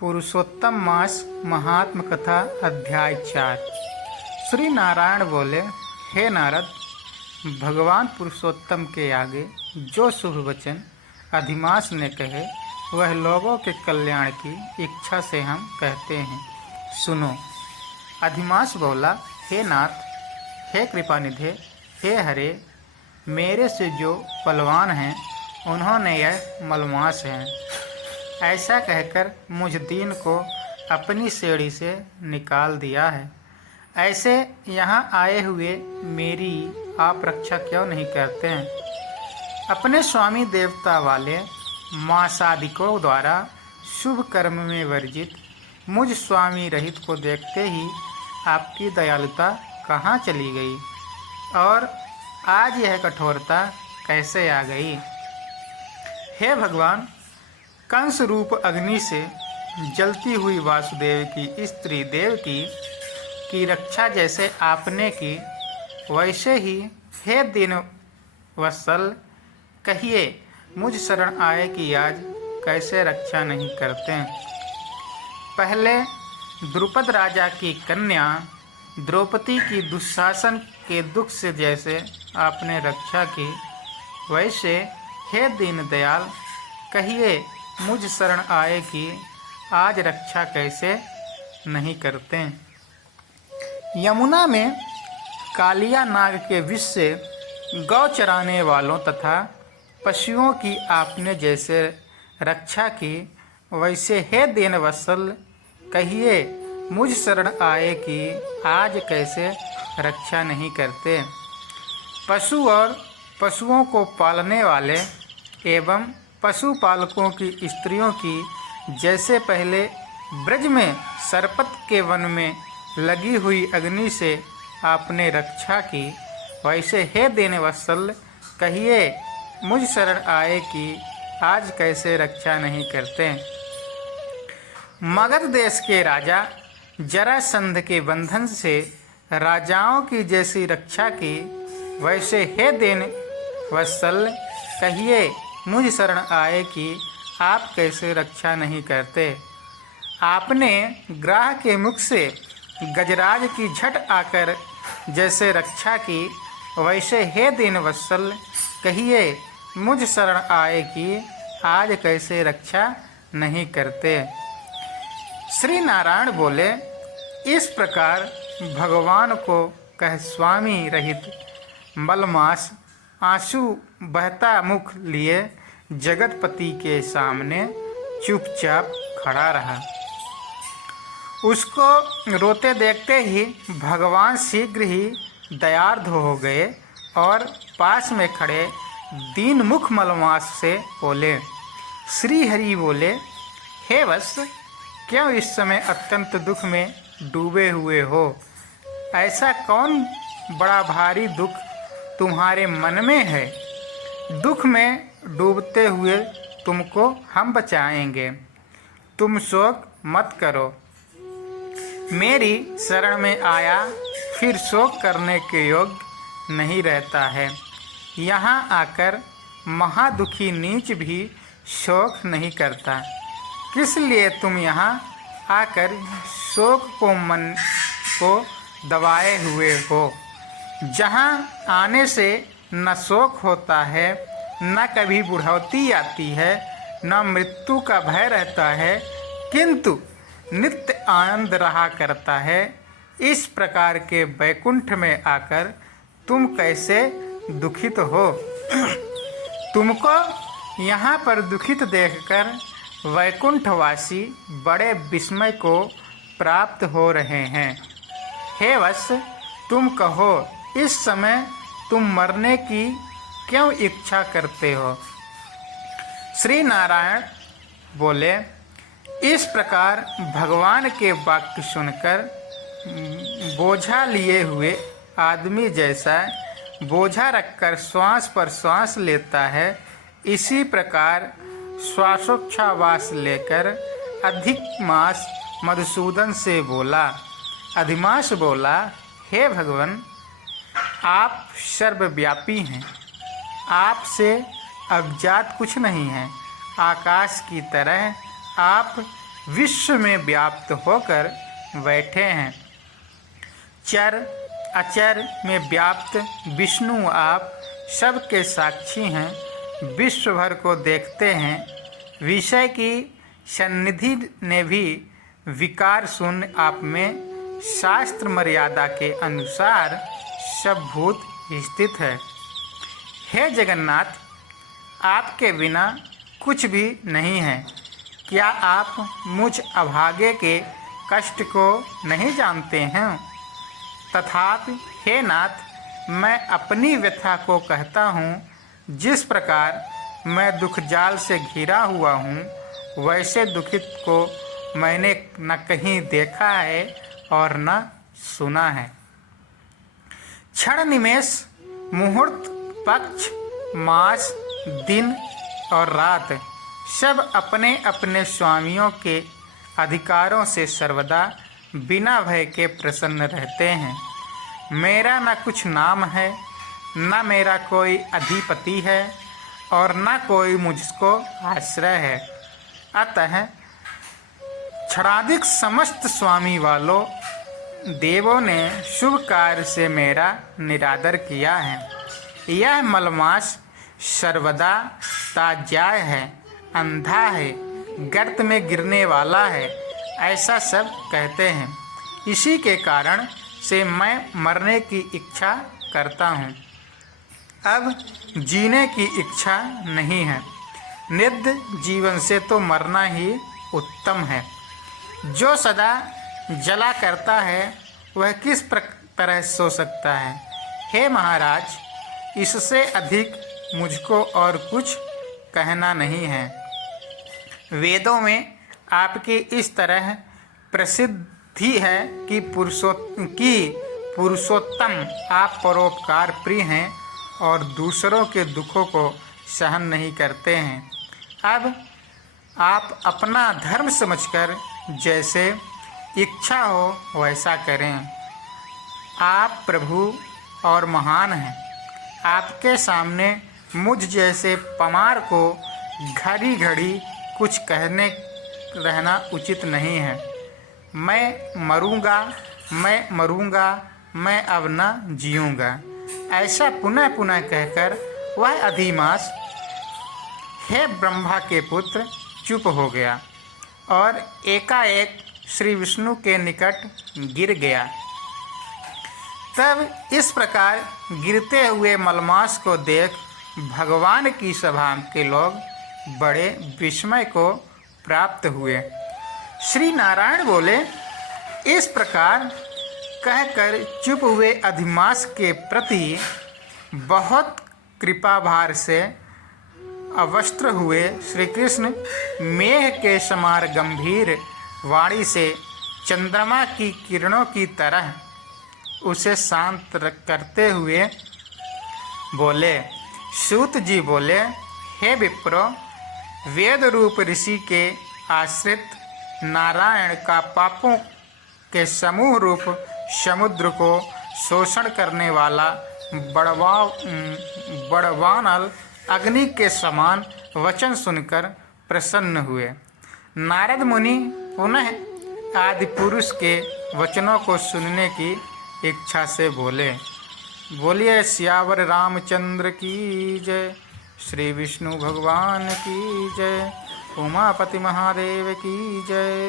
पुरुषोत्तम मास महात्म कथा अध्याय 4। श्री नारायण बोले, हे नारद, भगवान पुरुषोत्तम के आगे जो शुभ वचन अधिमास ने कहे वह लोगों के कल्याण की इच्छा से हम कहते हैं, सुनो। अधिमास बोला, हे नाथ, हे कृपानिधे, हे हरे, मेरे से जो बलवान हैं उन्होंने यह मलमास है। ऐसा कहकर मुझ दीन को अपनी सेड़ी से निकाल दिया है। ऐसे यहाँ आए हुए मेरी आप रक्षा क्यों नहीं करते हैं? अपने स्वामी देवता वाले मासादिकों द्वारा शुभ कर्म में वर्जित मुझ स्वामी रहित को देखते ही आपकी दयालुता कहाँ चली गई और आज यह कठोरता कैसे आ गई? हे भगवान, कंस रूप अग्नि से जलती हुई वासुदेव की स्त्री देवकी की रक्षा जैसे आपने की, वैसे ही हे दीन वत्सल, कहिए मुझ शरण आए कि आज कैसे रक्षा नहीं करते? पहले द्रुपद राजा की कन्या द्रौपदी की दुशासन के दुख से जैसे आपने रक्षा की, वैसे हे दीन दयाल, कहिए मुझ शरण आए कि आज रक्षा कैसे नहीं करते? यमुना में कालिया नाग के विष से गौ चराने वालों तथा पशुओं की आपने जैसे रक्षा की, वैसे हे दीन वत्सल, कहिए मुझ शरण आए कि आज कैसे रक्षा नहीं करते? पशु और पशुओं को पालने वाले एवं पशुपालकों की स्त्रियों की जैसे पहले ब्रज में सरपत के वन में लगी हुई अग्नि से आपने रक्षा की, वैसे हे दीन वत्सल, कहिए मुझ शरण आए कि आज कैसे रक्षा नहीं करते? मगध देश के राजा जरासंध के बंधन से राजाओं की जैसी रक्षा की, वैसे हे दीन वत्सल, कहिए मुझ शरण आए कि आप कैसे रक्षा नहीं करते? आपने ग्राह के मुख से गजराज की झट आकर जैसे रक्षा की, वैसे हे दीन वत्सल, कहिए मुझ शरण आए कि आज कैसे रक्षा नहीं करते? श्री नारायण बोले, इस प्रकार भगवान को कह स्वामी रहित मलमास आंसू बहता मुख लिए जगतपति के सामने चुपचाप खड़ा रहा। उसको रोते देखते ही भगवान शीघ्र ही दयार्द हो गए और पास में खड़े दीन मुख मलमास से बोले। श्री हरि बोले, हे वत्स, क्यों इस समय अत्यंत दुख में डूबे हुए हो? ऐसा कौन बड़ा भारी दुख तुम्हारे मन में है? दुख में डूबते हुए तुमको हम बचाएंगे, तुम शोक मत करो। मेरी शरण में आया फिर शोक करने के योग्य नहीं रहता है। यहाँ आकर महादुखी नीच भी शोक नहीं करता, किस लिए तुम यहाँ आकर शोक को मन को दबाए हुए हो? जहाँ आने से न शोक होता है, न कभी बुढ़ौती आती है, न मृत्यु का भय रहता है, किंतु नित्य आनंद रहा करता है, इस प्रकार के वैकुंठ में आकर तुम कैसे दुखित हो? तुमको यहाँ पर दुखित देखकर वैकुंठवासी बड़े विस्मय को प्राप्त हो रहे हैं। हे वत्स, तुम कहो, इस समय तुम मरने की क्यों इच्छा करते हो? श्री नारायण बोले, इस प्रकार भगवान के वाक्य सुनकर बोझा लिए हुए आदमी जैसा बोझा रखकर श्वास पर श्वास लेता है, इसी प्रकार श्वासोच्छ्वास लेकर अधिमास मधुसूदन से बोला। अधिमास बोला, हे भगवान, आप सर्वव्यापी हैं, आपसे अज्ञात कुछ नहीं है। आकाश की तरह आप विश्व में व्याप्त होकर बैठे हैं। चर अचर में व्याप्त विष्णु आप सबके साक्षी हैं, विश्व भर को देखते हैं। विषय की सन्निधि ने भी विकार शून्य आप में शास्त्र मर्यादा के अनुसार सब भूत स्थित है। हे जगन्नाथ, आपके बिना कुछ भी नहीं है। क्या आप मुझ अभागे के कष्ट को नहीं जानते हैं? तथापि हे नाथ, मैं अपनी व्यथा को कहता हूँ। जिस प्रकार मैं दुख जाल से घिरा हुआ हूँ, वैसे दुखित को मैंने न कहीं देखा है और न सुना है। क्षण निमेष, मुहूर्त, पक्ष, मास, दिन और रात सब अपने अपने स्वामियों के अधिकारों से सर्वदा बिना भय के प्रसन्न रहते हैं। मेरा न कुछ नाम है, न मेरा कोई अधिपति है और न कोई मुझको आश्रय है। अतः क्षणाधिक समस्त स्वामी वालों देवों ने शुभ कार्य से मेरा निरादर किया है। यह मलमास सर्वदा ताज्याय है, अंधा है, गर्त में गिरने वाला है, ऐसा सब कहते हैं। इसी के कारण से मैं मरने की इच्छा करता हूँ। अब जीने की इच्छा नहीं है। नित्य जीवन से तो मरना ही उत्तम है। जो सदा जला करता है वह किस तरह सो सकता है? हे महाराज, इससे अधिक मुझको और कुछ कहना नहीं है। वेदों में आपकी इस तरह प्रसिद्धि है कि पुरुषोत्तम आप परोपकार प्रिय हैं और दूसरों के दुखों को सहन नहीं करते हैं। अब आप अपना धर्म समझकर जैसे इच्छा हो वैसा करें। आप प्रभु और महान हैं। आपके सामने मुझ जैसे पमार को घड़ी घड़ी कुछ कहने रहना उचित नहीं है। मैं मरूंगा, मैं अब न जीऊँगा, ऐसा पुनः पुनः कहकर वह अधिमास हे ब्रह्मा के पुत्र चुप हो गया और एकाएक श्री विष्णु के निकट गिर गया। तब इस प्रकार गिरते हुए मलमास को देख भगवान की सभा के लोग बड़े विस्मय को प्राप्त हुए। श्री नारायण बोले, इस प्रकार कहकर चुप हुए अधिमास के प्रति बहुत कृपाभार से अवस्त्र हुए श्री कृष्ण मेघ के समान गंभीर वाणी से चंद्रमा की किरणों की तरह उसे शांत करते हुए बोले। सूत जी बोले, हे विप्रो, वेद रूप ऋषि के आश्रित नारायण का पापों के समूह रूप समुद्र को शोषण करने वाला बड़वानल अग्नि के समान वचन सुनकर प्रसन्न हुए। नारद मुनि पुनः आदि पुरुष के वचनों को सुनने की इच्छा से बोले। बोलिए सियावर रामचंद्र की जय, श्री विष्णु भगवान की जय, उमापति महादेव की जय।